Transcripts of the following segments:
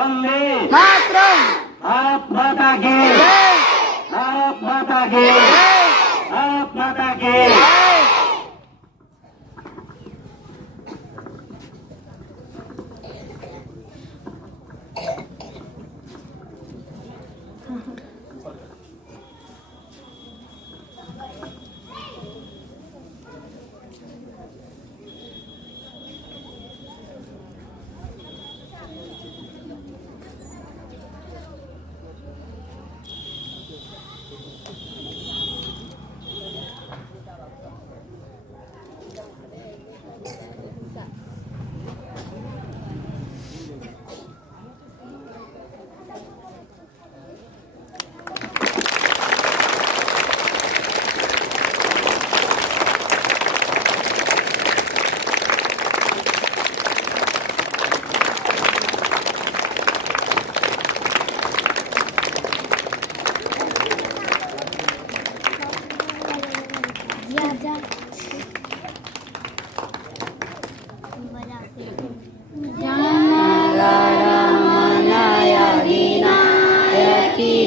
वंदे मातरम। भारत माता की जय। भारत माता की जय। भारत माता की जय।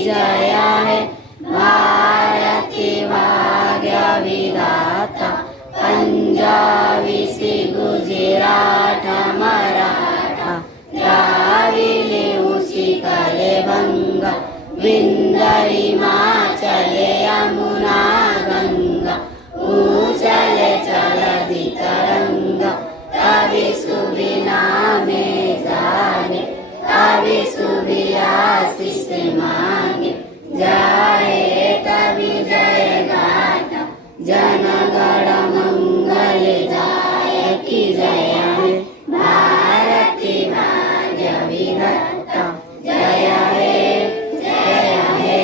जया है भारती भाग्य विधाता पंजाबी से गुजरात मराठा द्राविले उसी कले भंगा विंध्य हिमाचल यमुना गंगा ऊंचले चलती तरंगा कभी सुबिना में जाने कभी सुबी आशीष मांगे जाए कभी जय गाता जनगण मंगल दायकी जय है भारती भाग्य विधाता जय है जय है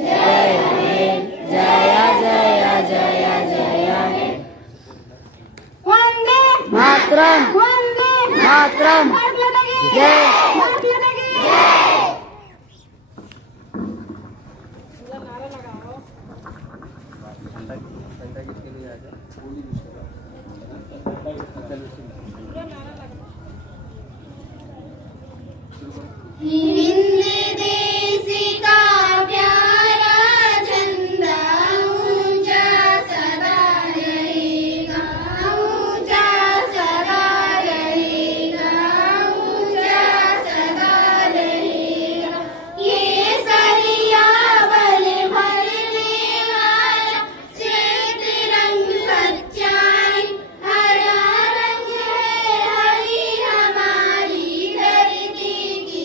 जय है जय जय जय जय है वंदे मातरम वंदे मातरम जय हिंद देश का प्यारा झंडा ऊंचा सदा रहेगा ऊंचा सदा रहेगा ऊंचा सदा रहेगा ये सरिया बल भरने वाला श्वेत रंग सच्चाई हरा रंग है हरी हमारी धरती की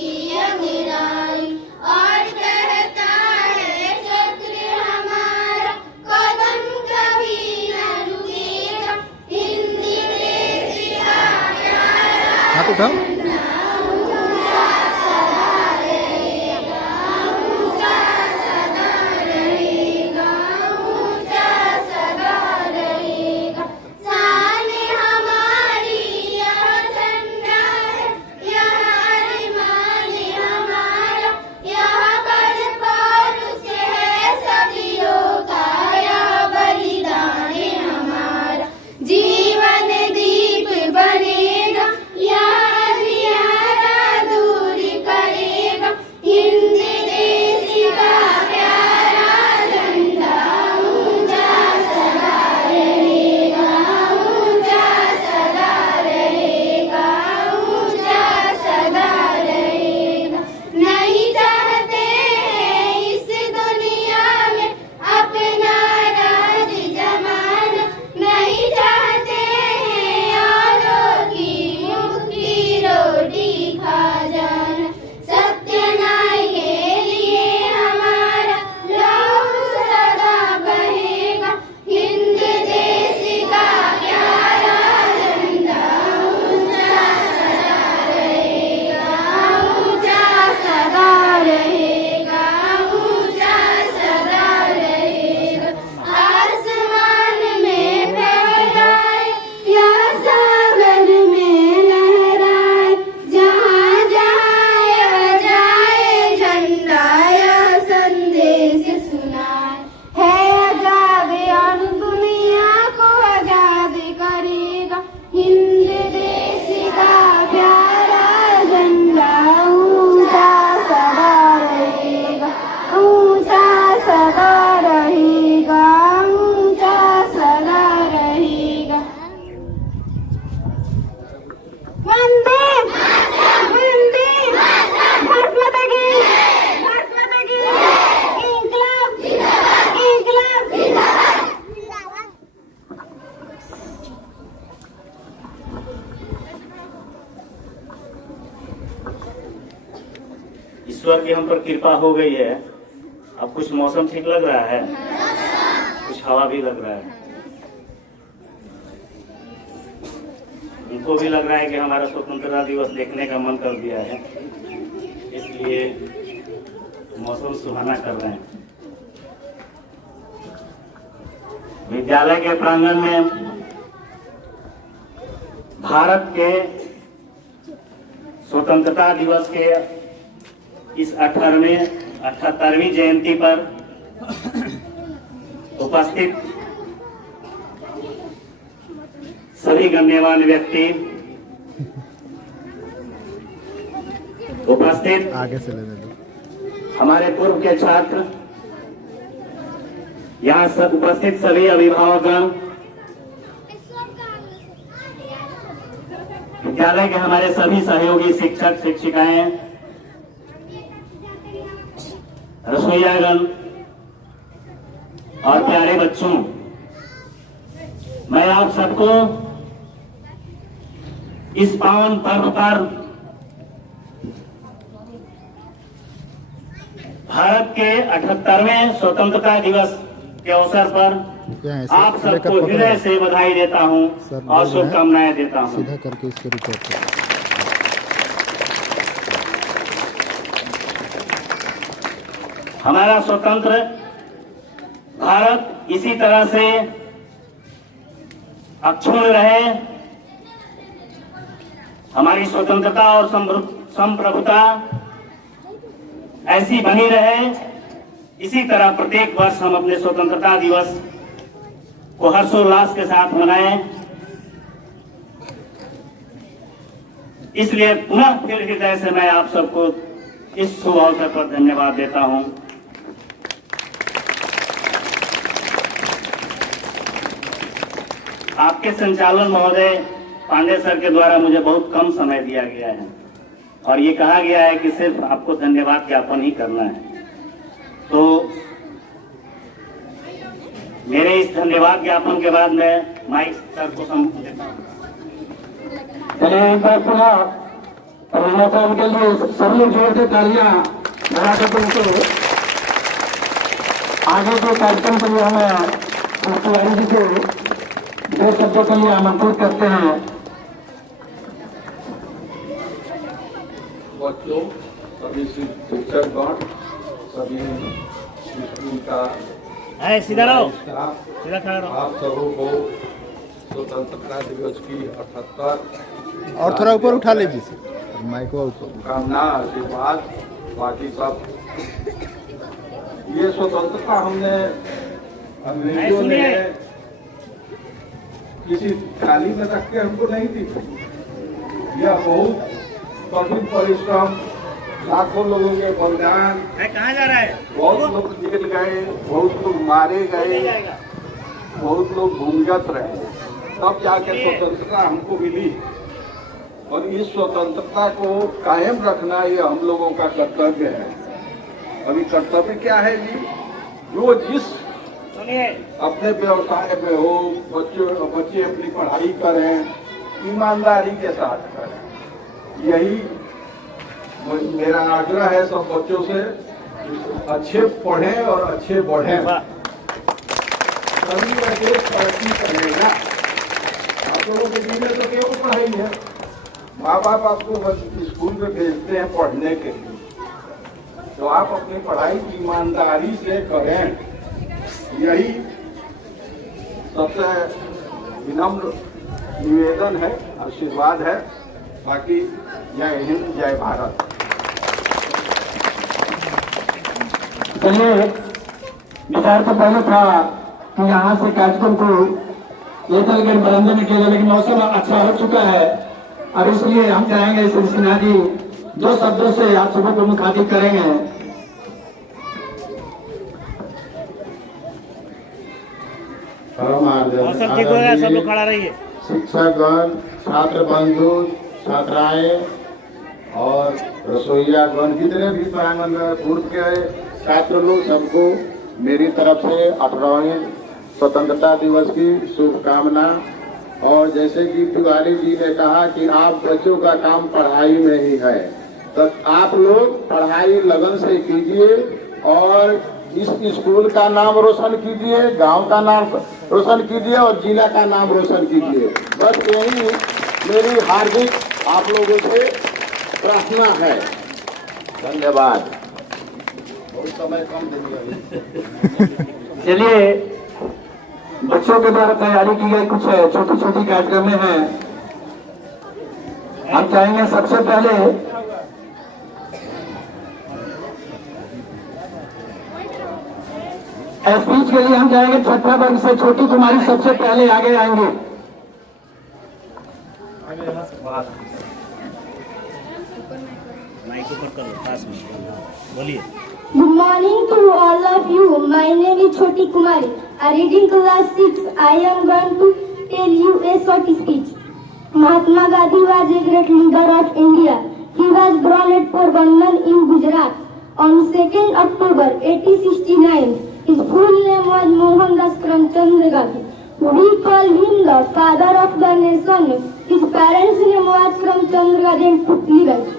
ईश्वर की हम पर कृपा हो गई है। अब कुछ मौसम ठीक लग रहा है, कुछ हवा भी लग रहा है। उनको भी लग रहा है कि हमारा स्वतंत्रता दिवस देखने का मन कर दिया है, इसलिए मौसम सुहाना कर रहे हैं। विद्यालय के प्रांगण में भारत के स्वतंत्रता दिवस के इस 78वीं जयंती पर उपस्थित सभी गण्यमान्य व्यक्ति, उपस्थित आगे से लेने दो। हमारे पूर्व के छात्र, यहाँ सब उपस्थित सभी अभिभावकगण, विद्यालय के हमारे सभी सहयोगी शिक्षक शिक्षिकाएं, रसोइयागण और प्यारे बच्चों, मैं आप सबको इस पावन पर्व पर भारत के 78वें स्वतंत्रता दिवस के अवसर पर आप सबको हृदय से बधाई देता हूं और शुभकामनाएं देता हूं। सीधा करके इसको रिकॉर्ड करो। हमारा स्वतंत्र भारत इसी तरह से अक्षुण्ण रहे, हमारी स्वतंत्रता और संप्रभुता ऐसी बनी रहे। इसी तरह प्रत्येक वर्ष हम अपने स्वतंत्रता दिवस को हर्षोल्लास के साथ मनाएं। इसलिए पुनः फिर हृदय से मैं आप सबको इस शुभ अवसर पर धन्यवाद देता हूं। आपके संचालन महोदय पांडे सर के द्वारा मुझे बहुत कम समय दिया गया है और ये कहा गया है कि सिर्फ आपको धन्यवाद ज्ञापन ही करना है। तो मेरे इस धन्यवाद ज्ञापन के बाद मैं माइक सर को संबोधित देता हूँ। चलिए एक बार पुनः साहब के लिए सभी जोर से तालियां बजा करके उनको आगे के कार्यक्रम के लिए हमें तिवारी जी को 2 शब्दों के लिए आमंत्रित करते हैं। बच्चों, सभी शिक्षकगण, सभी स्कूल का सीधा रहो, स्टाफ, सीधा खड़ा रहो। आप सबों को स्वतंत्रता दिवस की 78 और थोड़ा ऊपर उठा लीजिए, माइक को ऊपर। कामना, आशीर्वाद, बाकी सब। ये स्वतंत्रता हमने अंग्रेजों ने किसी थाली में रख के हमको नहीं दी। यह बहुत कठिन परिश्रम, लाखों लोगों के बलिदान, कहाँ जा रहा है? बहुत लोग जेल गए, बहुत लोग मारे गए, बहुत लोग भूमिगत रहे, तब जाके स्वतंत्रता हमको मिली। और इस स्वतंत्रता को कायम रखना ये हम लोगों का कर्तव्य है। अभी कर्तव्य क्या है जी? जो जिस अपने व्यवसाय में हो, बच्चे अपनी पढ़ाई करें, ईमानदारी के साथ करें। यही मेरा आग्रह है सब बच्चों से, अच्छे पढ़ें और अच्छे बढ़ें। तभी वह देश तरक्की करेगा। आप लोगों के दिन में तो केवल पढ़ाई है। माँ बाप आपको स्कूल में भेजते हैं पढ़ने के लिए, तो आप अपनी पढ़ाई ईमानदारी से करें। यही सबसे विनम्र निवेदन है, आशीर्वाद है। बाकी जय हिंद, जय भारत। चलिए, विचार तो पहले था कि यहाँ से कार्यक्रम को लेकर के बरंदे में किया जाए, लेकिन मौसम अच्छा हो चुका है। अब इसलिए हम चाहेंगे श्री सिन्हा जी 2 शब्दों से आप सबों को मुखातिब करेंगे। मौसम ठीक होगा, सब लोग खड़ा रहिए। शिक्षकगण, छात्र बंधु, छात्राएं और रसोइयागण, जितने भी प्रांगण में पूर्व के छात्र लोग, सबको मेरी तरफ से 18वें स्वतंत्रता दिवस की शुभकामना। और जैसे कि तिवारी जी ने कहा कि आप बच्चों का काम पढ़ाई में ही है, तो आप लोग पढ़ाई लगन से कीजिए और इस स्कूल का नाम रोशन कीजिए, गांव का नाम रोशन कीजिए और जिला का नाम रोशन कीजिए। बस यही मेरी हार्दिक आप लोगों से प्रार्थना है। धन्यवाद। बहुत समय कम देंगे। चलिए, बच्चों के द्वारा तैयारी की गई कुछ छोटी छोटी कार्यक्रमें हैं। हम चाहेंगे सबसे पहले स्पीच के लिए हम जाएंगे छठा वर्ग से छोटी कुमारी सबसे पहले आगे आएंगे। माइक ऊपर करो, पास में बोलिए। Good morning to all of you. My name is Choti Kumari. I read in class 6. I am going to tell you a short speech. Mahatma Gandhi was a great leader of India. He was born at Porbandar in Gujarat on 2nd October 1869. His full name was Mohandas Karamchand Gandhi. We call him the father of the nation. His parents' name was Karamchand Gandhi and Putli Bayi.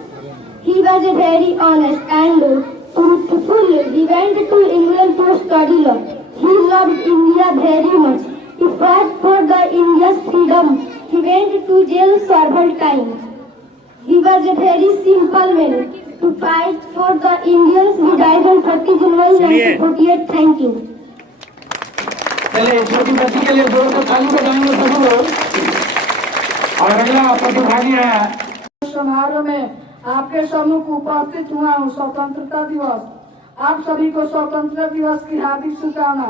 He was a very honest and truthful. He went to England to study law. He loved India very much. He fought for the India's freedom. He went to jail several times. He was a very simple man. To fight for the Indians, he died on 30 January 1948. Thank you. चलिए, छोटी बच्ची के लिए जोर से ताली बजाएंगे सभी लोग। और अगला प्रतिभागी है। समारोह में आपके सम्मुख उपस्थित हुआ हूँ स्वतंत्रता दिवस। आप सभी को स्वतंत्रता दिवस की हार्दिक शुभकामना।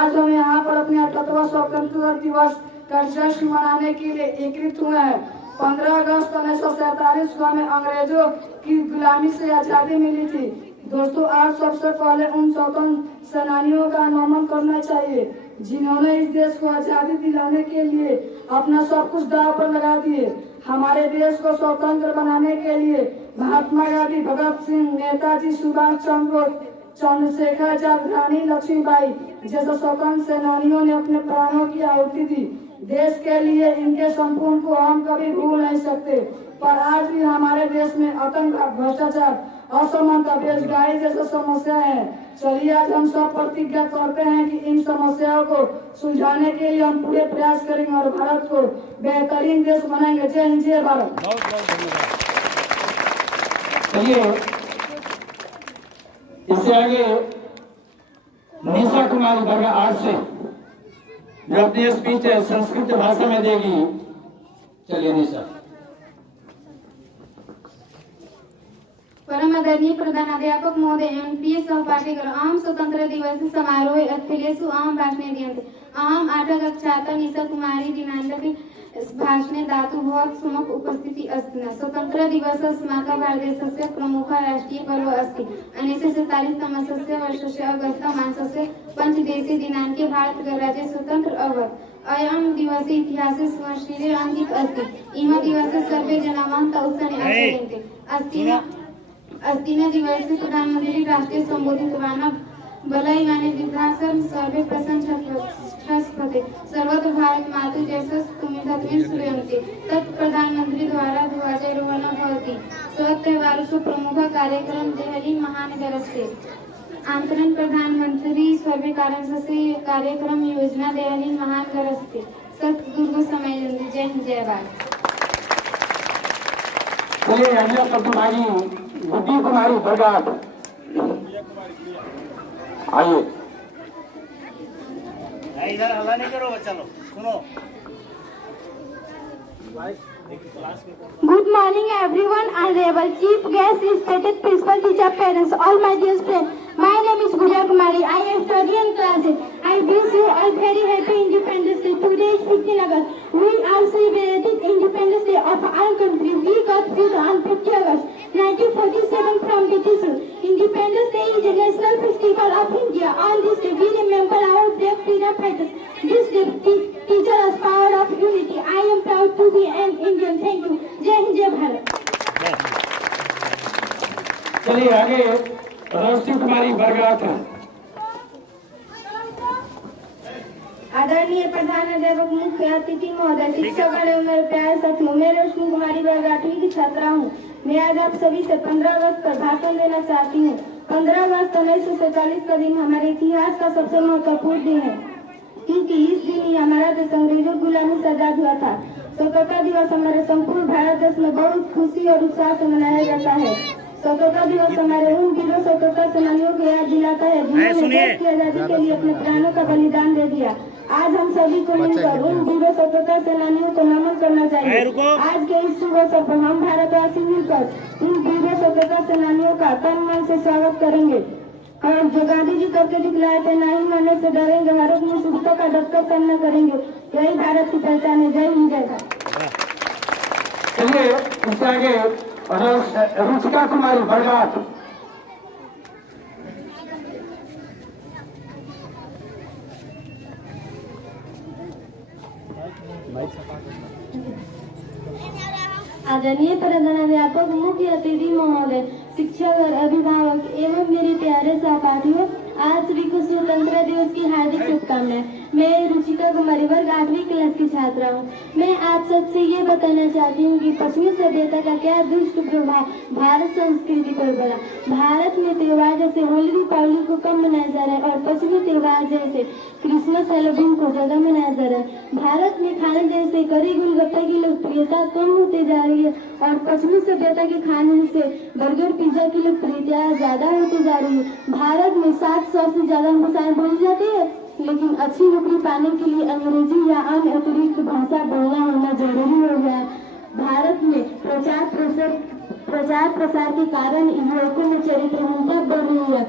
आज हम यहाँ पर अपने 78वां स्वतंत्रता दिवस का जश्न मनाने के लिए एकत्रित हुए हैं। 15 अगस्त 1947 को हमें अंग्रेजों की गुलामी से आजादी मिली थी। दोस्तों, आज सबसे पहले उन स्वतंत्र सेनानियों का नमन करना चाहिए जिन्होंने इस देश को आजादी दिलाने के लिए अपना सब कुछ दांव पर लगा दिए। हमारे देश को स्वतंत्र बनाने के लिए महात्मा गांधी, भगत सिंह, नेताजी सुभाष चंद्र बोस, चंद्रशेखर आजाद, रानी लक्ष्मीबाई जैसे स्वतंत्र सेनानियों ने अपने प्राणों की आहुति दी। देश के लिए इनके संपूर्ण को हम कभी भूल नहीं सकते। पर आज भी हमारे देश में आतंक, भ्रष्टाचार, असमानता, बेरोजगारी जैसी समस्याएं हैं। चलिए आज हम सब प्रतिज्ञा करते हैं कि इन समस्याओं को सुलझाने के लिए हम पूरे प्रयास करेंगे और भारत को बेहतरीन देश बनाएंगे। जय हिंद, जय भारत। चलिए, इससे आगे निशा कुमारी वर्ग 8 से जो अपनी स्पीच संस्कृत भाषा में देगी। चलिए निशा। परम आदरणीय प्रधानाध्यापक महोदय एवं प्रिय सहपाठिगण, अहम स्वतंत्र दिवस समारोहे अखिलेषु अहम भाषणे दीयन्ते। अहम 8 कक्षातः निशा कुमारी दिनाङ्के भाषणे दातुं भवतः सम्मुखे उपस्थितिः अस्ति। स्वतन्त्र दिवसः अस्माकं भारतदेशस्य प्रमुखः राष्ट्रीय पर्व अस्ति। 1947तमस्य वर्षस्य अगस्त मासस्य 5 दिनाङ्के भारतगणराज्यं स्वतन्त्रम् अभवत्। अयं दिवसः इतिहासे सुवर्णशिले अंकितः अस्ति। इमं दिवसे सर्वे जनाः उत्सवेन आचर्यन्ते। अस्तिन दिवसे प्रधानमंत्री राष्ट्रीय संबोधितवान् बलैवाने विभासं सर्वे प्रशंसते सर्वत्र भारत मातु जैसा तुमितत्वेन श्रूयन्ते। तत् प्रधानमंत्री द्वारा ध्वजारोहणं भवति। स्वत्यवारस्य प्रमुख कार्यक्रम देहली महानगरस्य आंतरण प्रधानमंत्री सर्वे कार्यक्रम योजना देहली महानगरस्य सत्दुर्ग समयन्ति। जय हिंद, जय भारत। चलिए, अगला प्रतिभागी गुड्डी कुमारी वर्ग 8 आइए। इधर हल्ला नहीं करो बच्चा लोग, सुनो। Good morning everyone, honorable chief guest, respected principal, teacher, parents, all my dear friends. My name is Gudya Kumari. I am studying classes. I wish you all very happy Independence Day. Today is 15 August. We are celebrating Independence Day of our country. We got freedom on 50 August 1947 from British rule. Independence Day is a national festival of India. On this day, we remember our brave freedom fighters. This day teaches us power of unity. I am proud to be an Indian. Thank you. जय हिंद, जय भारत। चलिए आगे रोशनी कुमारी वर्ग 8। आदरणीय प्रधानाध्यापक, मुख्य अतिथि महोदय, शिक्षक एवं मेरे प्यारे साथियों, मैं रोशनी कुमारी वर्ग 8वीं की छात्रा हूँ। मैं आज आप सभी से 15 अगस्त पर भाषण देना चाहती हूँ। 15 अगस्त 1947 का दिन हमारे इतिहास का सबसे महत्वपूर्ण दिन है, क्योंकि इस दिन ही हमारा देश अंग्रेजों की गुलामी से आजाद हुआ था। स्वतंत्रता दिवस हमारे संपूर्ण भारत देश में बहुत खुशी और उत्साह से मनाया जाता है। स्वतंत्रता दिवस हमारे उन वीरों स्वतंत्रता सेनानियों को याद दिलाता है जिन्होंने देश की आजादी के लिए अपने प्राणों का बलिदान दे दिया। आज हम सभी को मिलकर उन वीरों स्वतंत्रता सेनानियों को नमन करना चाहिए। आज के इस शुभ अवसर पर हम भारतवासी मिलकर उन वीरों स्वतंत्रता सेनानियों का तन मन से स्वागत करेंगे और जो गांधी जी करके दिखलाए थे, नहीं मानने से डरेंगे, भारत में शुद्धता का डटकर सामना करेंगे। यही भारत की पहचान है। जय हिंद, जय भारत। चलिए इसके आगे रुचिका कुमारी बरगात। आदरणीय प्रधानाध्यापक, मुख्य अतिथि महोदय, शिक्षक और अभिभावक एवं मेरे प्यारे सहपाठियों, आज सभी को स्वतंत्रता दिवस की हार्दिक शुभकामनाएं। मैं रुचिका कुमारी वर्ग 8वीं क्लास की छात्रा हूँ। मैं आप सबसे ये बताना चाहती हूँ कि पश्चिमी सभ्यता का क्या दुष्ट प्रभाव भारत संस्कृति पर पड़ा। भारत में त्योहार जैसे होली दीपावली को कम मनाया जा रहा है और पश्चिमी त्योहार जैसे क्रिसमस हैलोवीन को ज्यादा मनाया जा रहा है। भारत में खाने जैसे करी गोलगप्पे की लोकप्रियता कम होती जा रही है और पश्चिमी सभ्यता के खाने जैसे बर्गर पिज्जा की लोकप्रियता ज्यादा होती जा रही है। भारत में 700 से ज्यादा भाषाएं बोली जाती है, लेकिन अच्छी नौकरी पाने के लिए अंग्रेजी या अन्य अतिरिक्त भाषा बोलना होना जरूरी हो गया है। भारत में प्रचार प्रसार के कारण युवकों में चरित्रहीनता बढ़ रही है।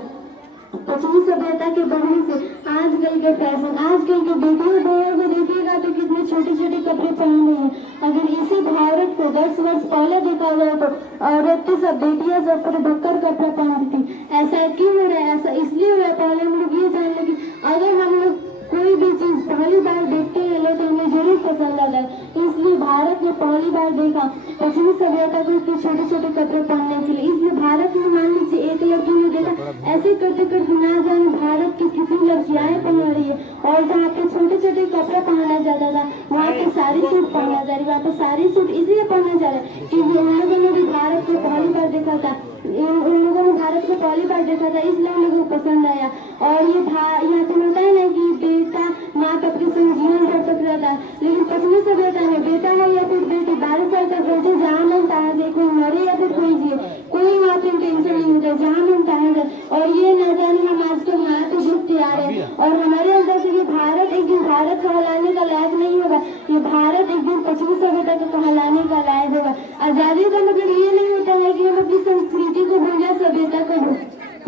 पश्चिमी सभ्यता के बढ़ने से आजकल के फैशन, आजकल के बेटियों को देखिएगा तो कितने छोटे छोटे कपड़े पहन रही है। अगर इसी भारत को 10 वर्ष पहले देखा जाए तो औरतें सब बेटियां सब पर ढककर कपड़ा पहनती थी। ऐसा क्यों हो रहा है? ऐसा इसलिए हो रहा है, पहले हम लोग ये जान लें कि अगर हम लोग कोई भी चीज पहली बार देखते हैं तो हमें जरूर पसंद आता है। इसलिए भारत ने पहली बार देखा पश्चिमी सभ्यता को इतने छोटे छोटे कपड़े पहनने के लिए। इसलिए भारत में मान लीजिए एक लड़की ने देखा, ऐसे करते करते ना जाने भारत की कितनी लड़कियां पहन रही है और जहाँ पे छोटे छोटे कपड़े पहना जाता था वहाँ पे सारी सूट पहना जा रही है। वहाँ पे सारी सूट इसलिए पहना जा रहा है क्योंकि उन लोगों ने भी भारत को पहली बार देखा था, उन लोगों ने भारत को पहली बार देखा था, इसलिए उन लोगों को पसंद आया। और ये यहाँ तो होता है ना कि बेटा माँ का अपने संग जीवन भर तक रहता है, लेकिन पश्चिमी सभ्यता में बेटा हो या फिर बेटी 12 साल तक रहते, जहाँ मन तहाँ जाए, कोई मरे या फिर कोई जिए, कोई वहाँ पे टेंशन नहीं होता, जहाँ मन तहाँ जाए। और ये न जाने हम आजकल यहाँ पे घुसते आ रहे हैं और हमारे अंदर से ये भारत एक दिन भारत कहलाने का लायक नहीं होगा, ये भारत एक दिन पश्चिमी सभ्यता को कहलाने का लायक होगा। आजादी का मतलब ये नहीं होता है कि हम अपनी संस्कृति को भूल जाए, सभ्यता को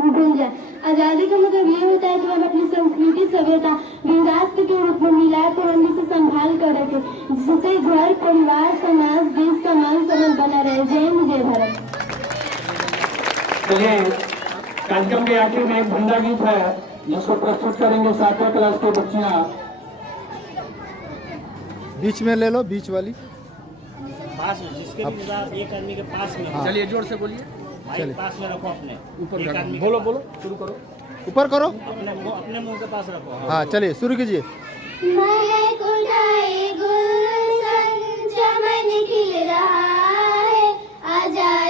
भूल जाए। आजादी का मतलब ये होता है कि हम अपनी संस्कृति सभ्यता विरासत के रूप में मिलाए तो हम इसे संभाल कर रखे, जिससे घर परिवार समाज देश का मान सम्मान बना रहे। जय हिंद, जय भारत। चलिए कार्यक्रम के आखिर में एक भंडा गीत है जिसको प्रस्तुत करेंगे 7वीं क्लास के बच्चियां। बीच में ले लो, बीच वाली पास में जिसके भी एक आदमी के पास में। हाँ। चलिए जोर से बोलिए, चलिए पास में रखो, अपने ऊपर एक कर, आदमी बोलो बोलो शुरू करो, ऊपर करो, अपने मुंह के पास रखो। हाँ चलिए शुरू कीजिए। महक उठाए गुलशन, चमन खिल रहा है, आजाद